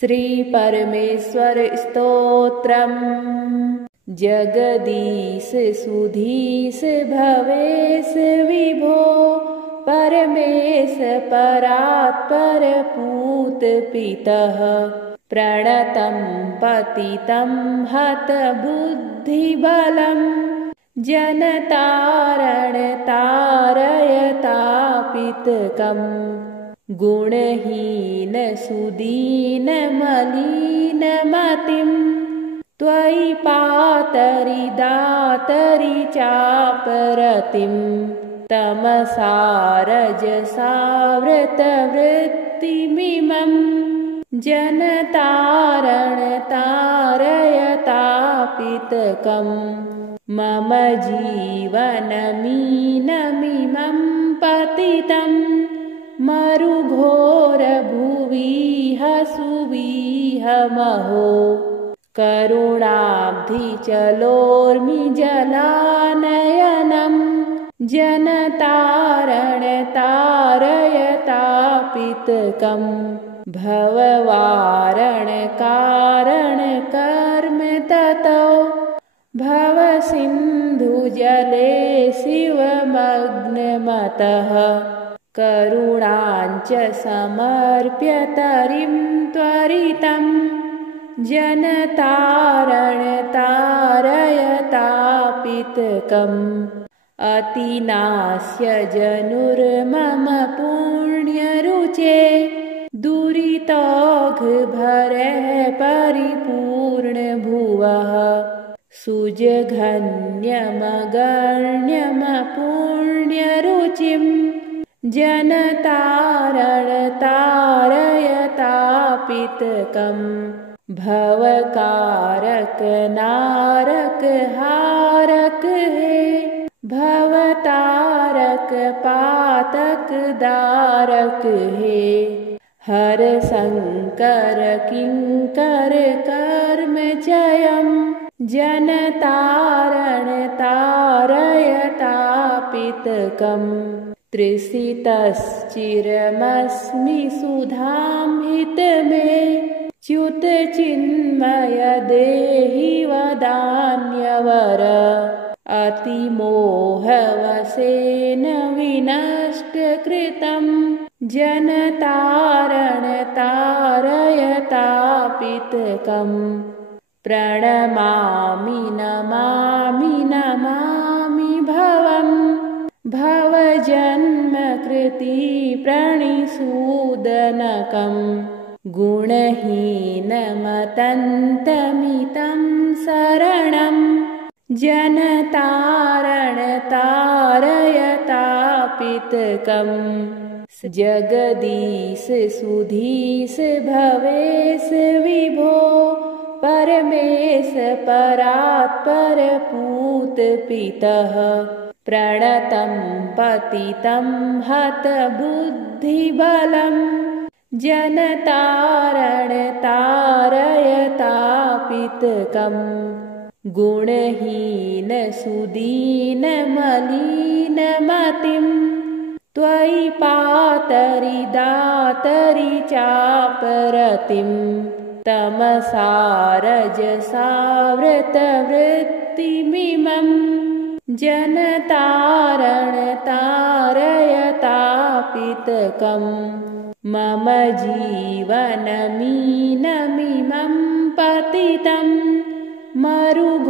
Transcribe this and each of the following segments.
श्री परमेश्वर स्तोत्रम्। जगदीश सुधीश भवेश विभो परमेश परात्पर पूत पितः प्रणतं पतितं हत बुद्धिबलं जनतारण तारयतापितकम् गुणहीन सुदीन मलिन मतिं त्वयि पातरि दातरि चापरतिं तमसारजसावृतवृत्तिमिमं जनतारण तारयतापितकम् मम जीवनमीनमिमं पतितं मरुघोरभुविह सुविहमहो करुणाब्धिचलोर्मिजलानयनं जनतारण तारयतापितकम् भववारणकारणकर्म ततो भवसिन्धुजले शिवमग्नमतः करुणाञ्च समर्प्य तरिं त्वरितं जनतारण तारयतापितकम् अतिनास्य जनुर्मम पुण्यरुचे दुरितौघभरः परिपूर्णभुवः सुजघन्यमगण्यमपुण्यरुचिं जनतारण तारयतापितकम् भवकारक नारक हारक हे भवतारक पातक दारक हे हर शंकर किंकर कर्म जयं जनतारण तारयतापितकम् त्रिसितश्चिरमस्मि सुधां हित मे च्युत चिन्मय देहि वदान्यवर अतिमोहवशेन विनष्ट कृतं जनतारण तारयतापितकम् प्रणमामि नमामि नमामि भवं भवजन्मकृति प्रणिसूदनकम् गुणहीनमतन्तमितं शरणं जनतारण तारयतापितकम् जगदीश सुधीश भवेश विभो परमेश परात्पर पूत पितः प्रणतं पतितं हत बुद्धिबलं जनतारण तारयतापितकम् गुणहीन सुदीन मलिन मतिं त्वयि पातरि दातरि चापरतिं तमसारजसावृतवृत्तिमिमं जनतारण तारयतापितकम् मम जीवनमीनमिमं पतितं मरुघोरभुविह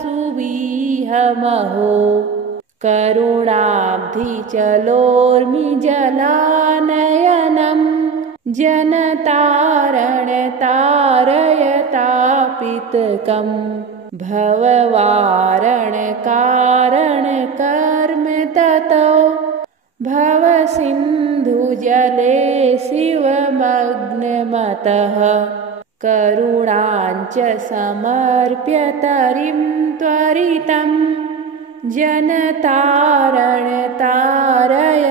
सुविहमहो करुणाब्धिचलोर्मिजलानयनं जनतारण तारयतापितकम् भववारणकारणकर्म ततो भवसिन्धुजले शिवमग्नमतः करुणाञ्च समर्प्य तरिं त्वरितं जनतारण तारयतापितकम्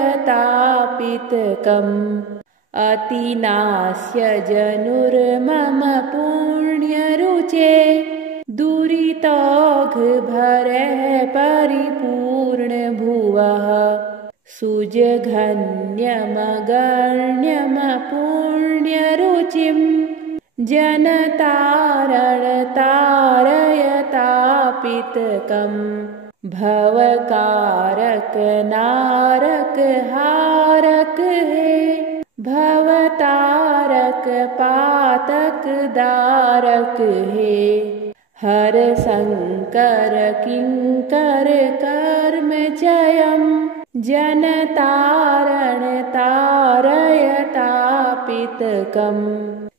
अतिनास्य जनुर्मम पुण्यरुचे दुरितौघभरः परिपूर्णभुवः सुजघन्यमगण्यमपुण्य जनतारणतारयतापितकम् भवकारक नारक हारक हे भवतारक पातक दारक हे हर शंकर किंकर कर्म जयम् जनतारण तारयतापितकम्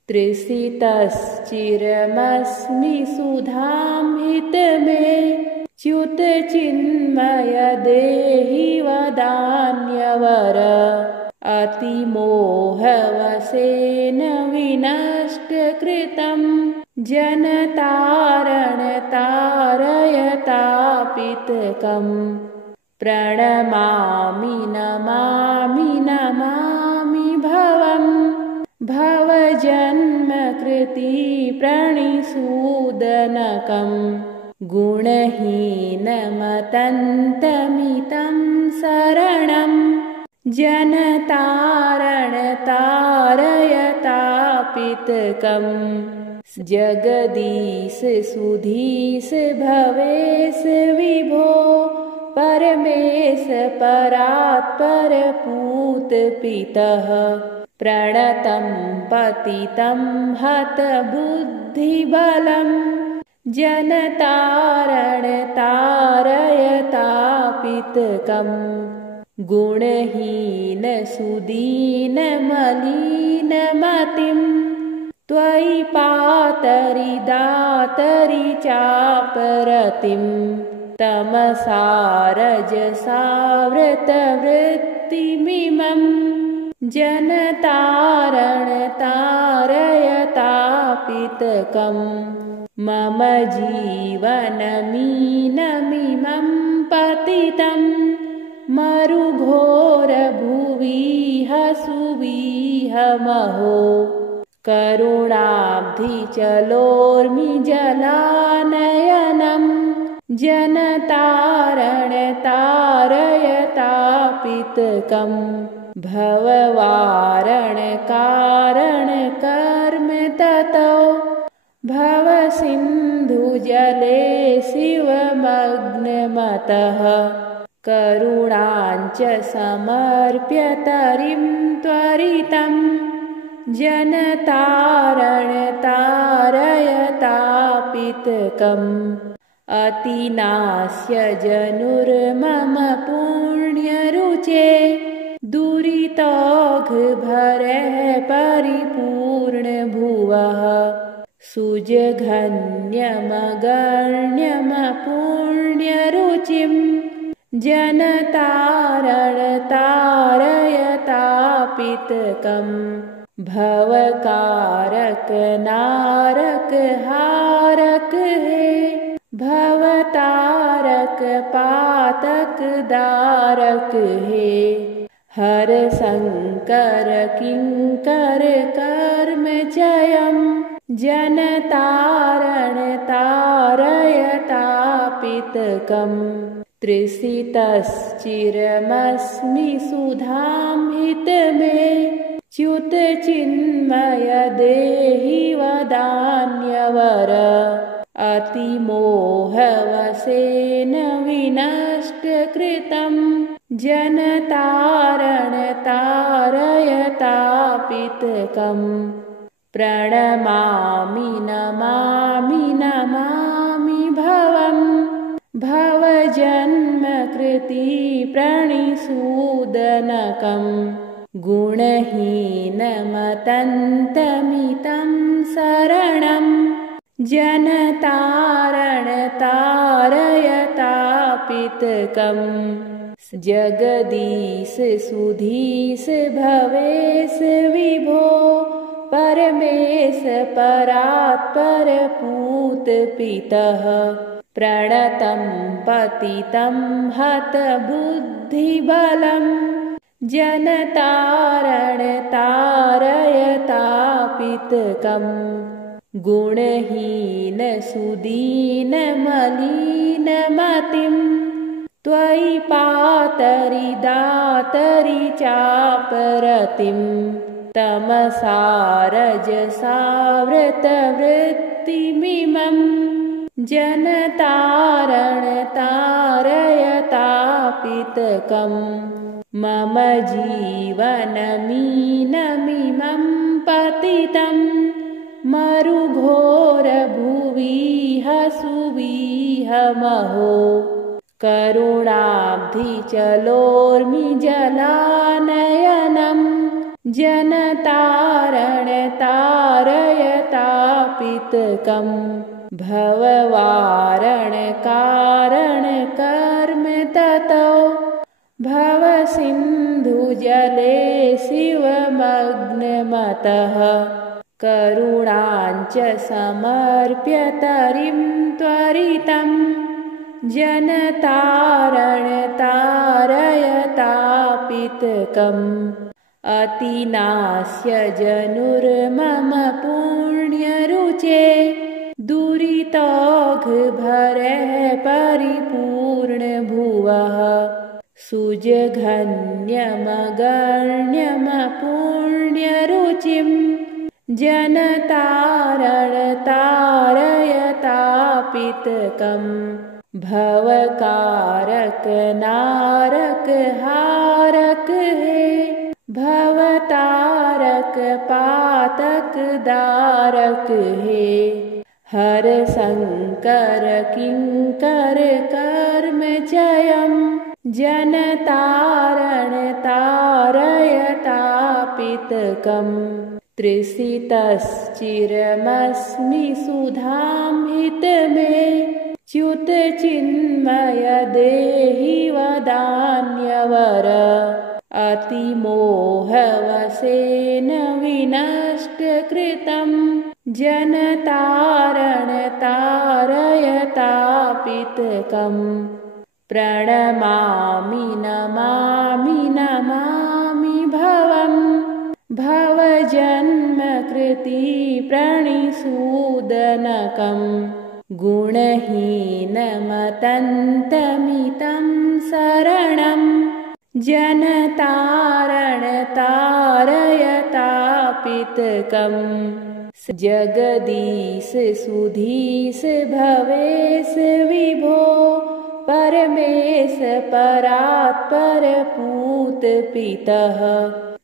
त्रिसितश्चिरमस्मि सुधां हित मे च्युत चिन्मय देहि वदान्यवर अतिमोहवशेन विनष्ट कृतं जनतारण तारयतापितकम् प्रणमामि नमामि नमामि भवम् भवजन्मकृति प्रणिसूदनकम् गुणहीनमतन्तमितं शरणम् जनतारण तारयतापितकम् जगदीश सुधीश भवेश विभो परमेश परात्पर पूत पितः प्रणतं पतितं हत बुद्धिबलं जनतारण तारयतापितकम् गुणहीन सुदीन मलिन मतिं त्वयि पातरि दातरि चापरतिं तमसारजसावृतवृत्तिमिमं जनतारण तारयतापितकम् मम जीवनमीनमिमं पतितं मरुघोरभुविह सुविहमहो करुणाब्धिचलोर्मि जलानयनं जनतारण तारयतापितकम् भववारण कारण कर्म ततो भवसिन्धुजले शिवमग्नमतः करुणाञ्च समर्प्य तरिं त्वरितं जनतारण तारयतापितकम् अतिनास्य जनुर्मम पुण्यरुचे दुरितौघभरः परिपूर्णभुवः सुजघन्यमगण्यमपुण्यरुचिं जनतारण तारयतापितकम् भवकारक नारक हारक हे भवतारक पातक दारक हे हर शंकर किंकर कर्म जयम् जनतारण तारयतापितकम् त्रिसितश्चिरमस्मि सुधां हित मे च्युत चिन्मय देहि वदान्यवर अतिमोहवशेन विनष्ट कृतं जनतारण तारयतापितकम् प्रणमामि नमामि नमामि भवम् भवजन्मकृति प्रणिसूदनकम् गुणहीनमतन्तमितं शरणम् जनतारण तारयतापितकम् जगदीश सुधीश भवेश विभो परमेश परात्पर पूत पितः प्रणतं पतितं हत बुद्धिबलं जनतारण तारयतापितकम् गुणहीन सुदीन मलिन मतिं त्वयि पातरि दातरि चापरतिं तमसारजसावृतवृत्तिमिमं जनतारणतारयतापितकं मम जीवनमीनमिमं पतितं मरुघोरभुविह सुविह महो करुणाब्धिचलोर्मिजलानयनं जनतारणतारयतापितकं भववारणकारणकर्म ततो भवसिन्धुजले शिवमग्नमतः करुणाञ्च समर्प्य तरिं त्वरितं जनतारणतारयतापितकम् अतिनास्य जनुर्मम पुण्यरुचे दुरितौघभरः परिपूर्णभुवः सुजघन्यमगण्यमपुण्यरुचिं जनतारणतारयतापितकं भवकारक नारक हारक हे भवतारक पातक दारक हे हर शंकर किंकर कर्म जयं जनतारणतारयतापितकं त्रिसितश्चिरमस्मि सुधां हितमे च्युतचिन्मय देहि वदान्यवर अतिमोहवशेन विनष्टकृतं जनतारणतारयतापितकं प्रणमामि नमामि नमामि भवं भवजन्मकृति प्रणिसूदनकं गुणहीनमतन्तमितं शरणं जनतारणतारयतापितकं जगदीश सुधीश भवेश विभो परमेश परात्पर पूतपितः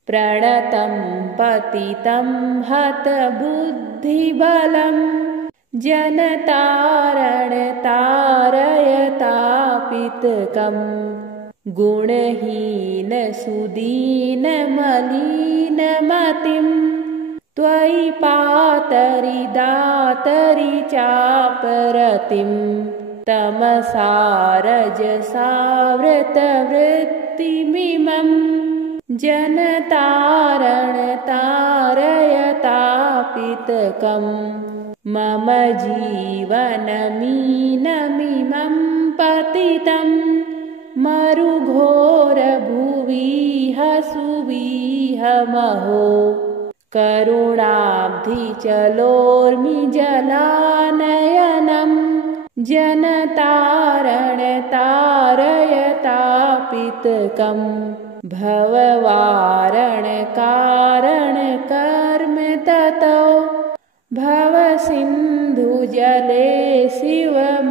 प्रणतं पतितं हतबुद्धिबलं जनतारणतारयतापितकं गुणहीन सुदीन मलिनमतिं त्वयि पातरि दातरि चापरतिं तमसारजसावृतवृत्तिमिमं जनतारणतारयतापितकं मम जीवनमीनमिमं पतितं मरुघोरभुविह सुविह महो करुणाब्धिचलोर्मिजलानयनं जनतारणतारयतापितकं भववारणकारणकर्म ततो भवसिन्धुजले शिवमग्नमतः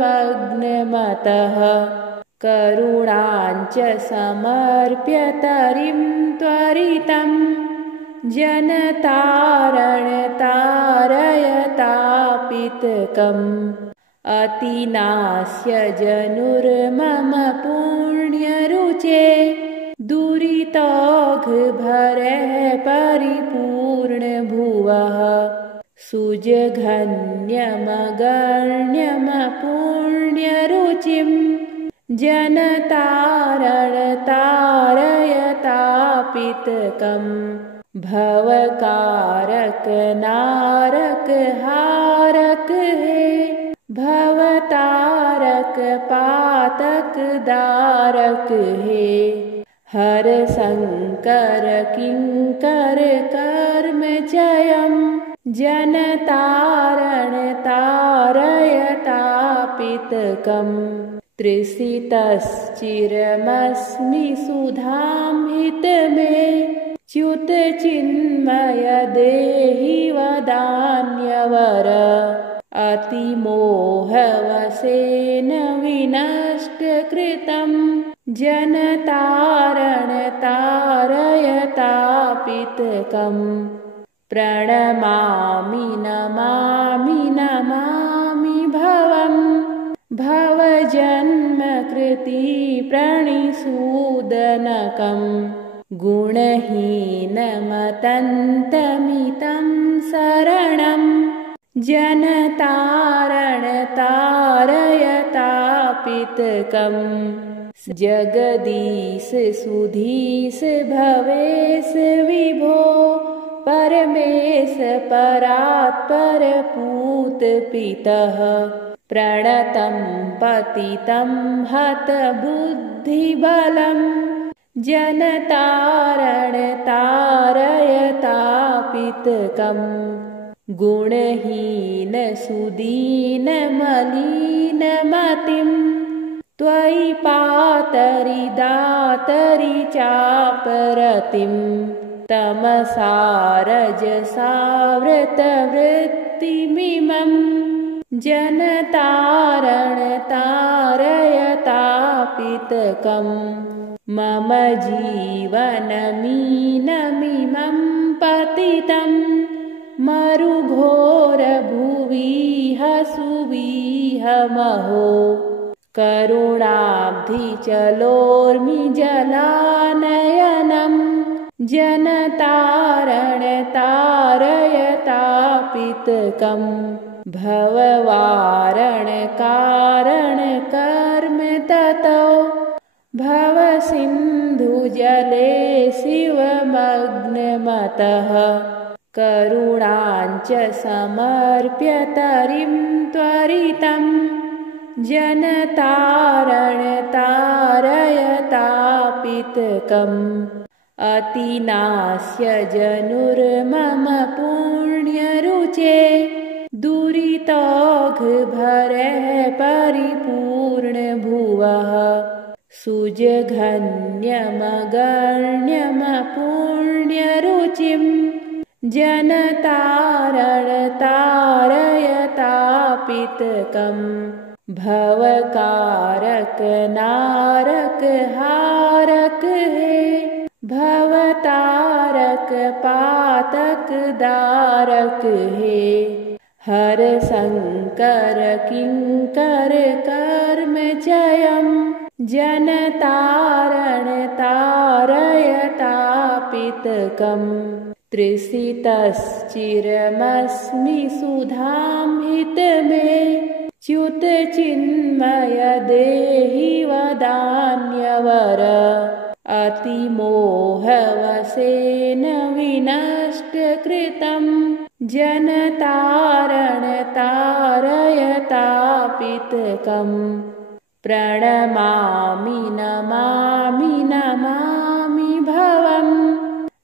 करुणाञ्च समर्प्य तरिं त्वरितं जनतारणतारयतापितकम् अतिनास्य जनुर्मम पुण्यरुचे दुरितौघभरः परिपूर्णभुवः सुजघन्यमगण्यमपुण्यरुचिं जनतारणतारयतापितकं भवकारक नारक हारक हे भवतारक पातक दारक हे हर शंकर किंकर कर्म जयं जनतारणतारयतापितकं त्रिसितश्चिरमस्मि सुधां हितमे च्युत चिन्मय देहि वदान्यवर अतिमोहवशेन विनष्ट कृतं जनतारण तारयतापितकम् प्रणमामि नमामि नमामि भवम् भवजन्मकृति प्रणिसूदनकम् गुणहीनमतन्तमितं शरणं जनतारण तारयतापितकम् जगदीश सुधीश भवेश विभो परमेश परात्पर पूत पितः प्रणतं पतितं हत बुद्धिबलं जनतारण तारयतापितकम् गुणहीन सुदीन मलिन मतिं त्वयि पातरि दातरि चापरतिं तमसारजसावृतवृत्तिमिमं जनतारण तारयतापितकम् मम जीवनमीनमिमं पतितं मरुघोरभुविह सुविह महो करुणाब्धिचलोर्मिजलानयनं जनतारण तारयतापितकम् भववारणकारणकर्म ततो भवसिन्धुजले शिवमग्नमतः करुणाञ्च समर्प्य तरिं त्वरितं जनतारण तारयतापितकम् अतिनास्य जनुर्मम पुण्यरुचे दुरितौघभरः परिपूर्णभुवः सुजघन्यमगण्यमपुण्यरुचिं जनतारण तारयतापितकम् भवकारक नारक हारक हे भवतारक पातक दारक हे हर शंकर किंकर कर्म जयं जनतारण तारयतापितकम् त्रिसितश्चिरमस्मि सुधां हितमे च्युत चिन्मय देहि वदान्यवर अतिमोहवशेन विनष्ट कृतं जनतारण तारयतापितकम् प्रणमामि नमामि नमामि भवम्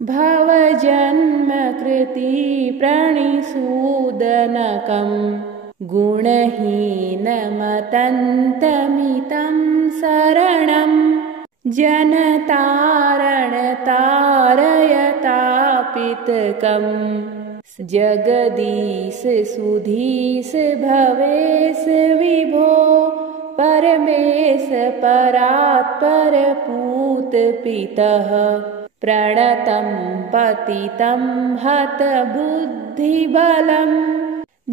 भवजन्मकृति प्रणिसूदनकम् गुणहीनमतन्तमितं शरणं जनतारण तारयतापितकम् जगदीश सुधीश भवेश विभो परमेश परात्पर पूत पितः प्रणतं पतितं हत बुद्धिबलं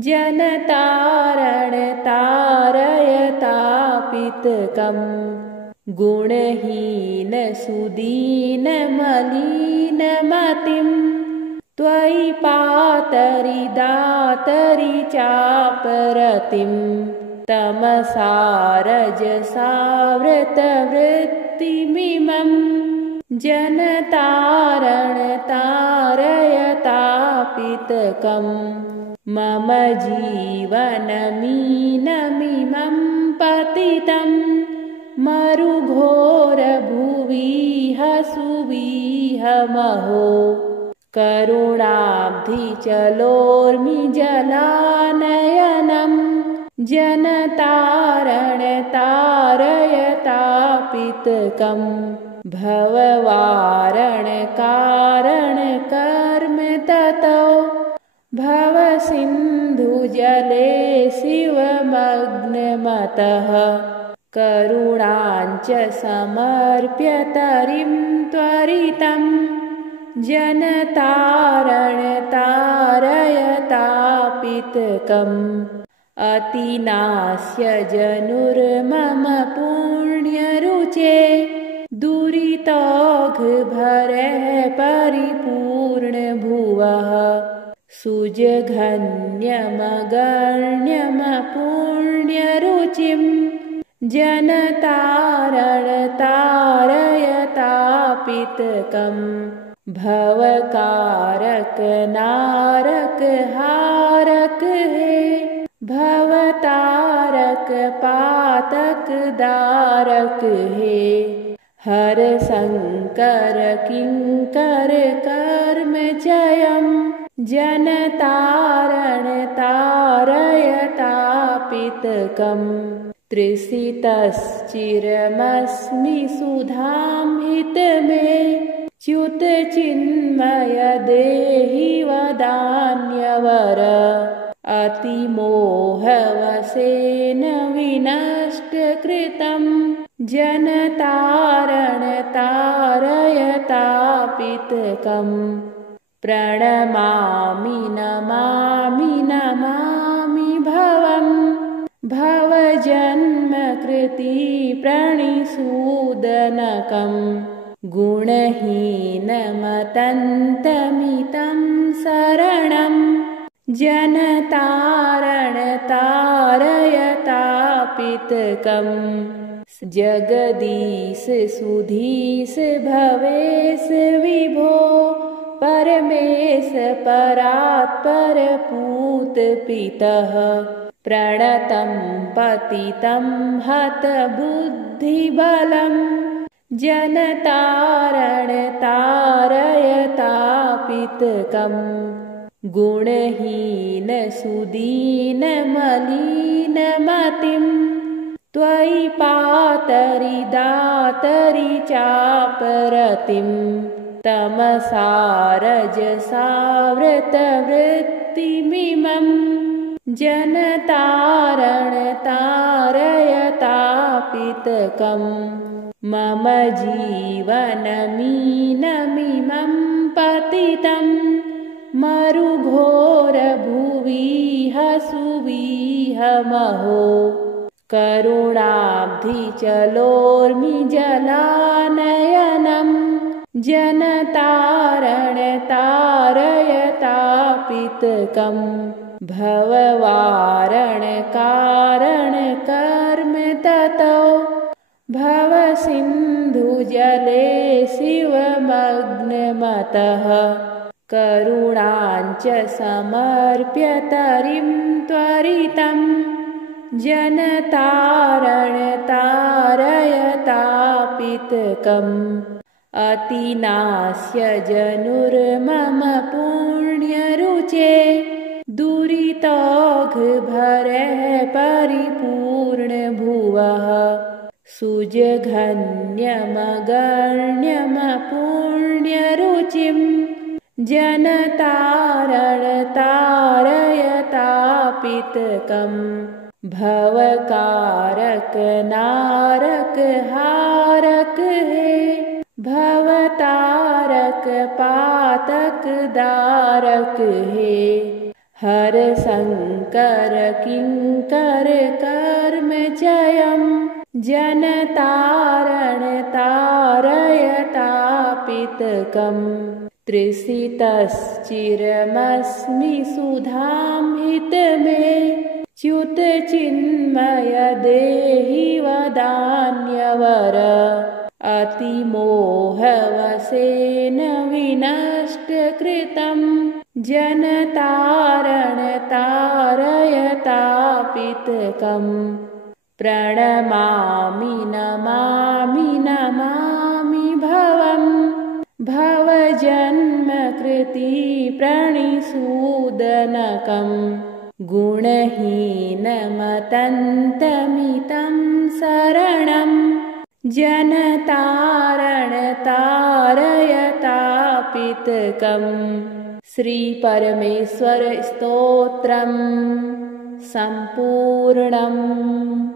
जनतारण तारयतापितकम् गुणहीन सुदीन मलिन मतिं त्वयि पातरि दातरि चापरतिं तमसारजसावृतवृत्तिमिमं जनतारण तारयतापितकम् मम जीवनमीनमिमं पतितं मरुघोरभुविह सुविह महो करुणाब्धिचलोर्मिजलानयनं जनतारण तारयतापितकम् भववारणकारणकर्म ततो भवसिन्धुजले शिवमग्नमतः करुणाञ्च समर्प्य तरिं त्वरितं जनतारणतारयतापितकम् अतिनास्य जनुर्मम पुण्यरुचे दुरितौघभरः परिपूर्णभुवः सुजघन्यमगण्यमपुण्यरुचिं जनतारणतारयतापितकम् भवकारक नारक हारक हे भवतारक पातक दारक हे हर शंकर किंकर कर्म जयम् जनतारण तारयतापितकम् त्रिसितश्चिरमस्मि सुधां हित मे च्युत चिन्मय देहि वदान्यवर अतिमोहवशेन विनष्ट कृतं जनतारण तारयतापितकम् प्रणमामि नमामि नमामि भवम् भवजन्मकृति प्रणिसूदनकम् गुणहीनमतन्तमितं शरणं जनतारण तारयतापितकम् जगदीश सुधीश भवेश विभो परमेश परात्पर पूत पितः प्रणतं पतितं हत बुद्धिबलम् जनतारण तारयतापितकम् गुणहीन सुदीन मलिन मतिं त्वयि पातरि दातरि चापरतिं तमसारजसावृतवृत्तिमिमं जनतारण तारयतापितकम् मम जीवनमीनमिमं पतितं मरुघोरभुविह सुविहमहो करुणाब्धिचलोर्मिजलानयनं जनतारण तारयतापितकम् भववारणकारणकर्म ततो भवसिन्धुजले शिवमग्नमतः करुणाञ्च समर्प्य तरिं त्वरितं जनतारण तारयतापितकम् अतिनास्य जनुर्मम पुण्यरुचे दुरितौघभरः परिपूर्णभुवः सुजघन्यमगण्यमपुण्यरुचिं जनतारण तारयतापितकम् भवकारक नारक हारक हे भवतारक पातक दारक हे हर शंकर किंकर कर्म जयम् जनतारण तारयतापितकम् त्रिसितश्चिरमस्मि सुधां हित मे च्युत चिन्मय देहि वदान्यवर अतिमोहवशेन विनष्ट कृतं जनतारण तारयतापितकम् प्रणमामि नमामि नमामि भवम् भवजन्मकृति प्रणिसूदनकम् गुणहीनमतन्तमितं शरणं जनतारणतारयतापितकम् श्रीपरमेश्वर स्तोत्रम् सम्पूर्णम्।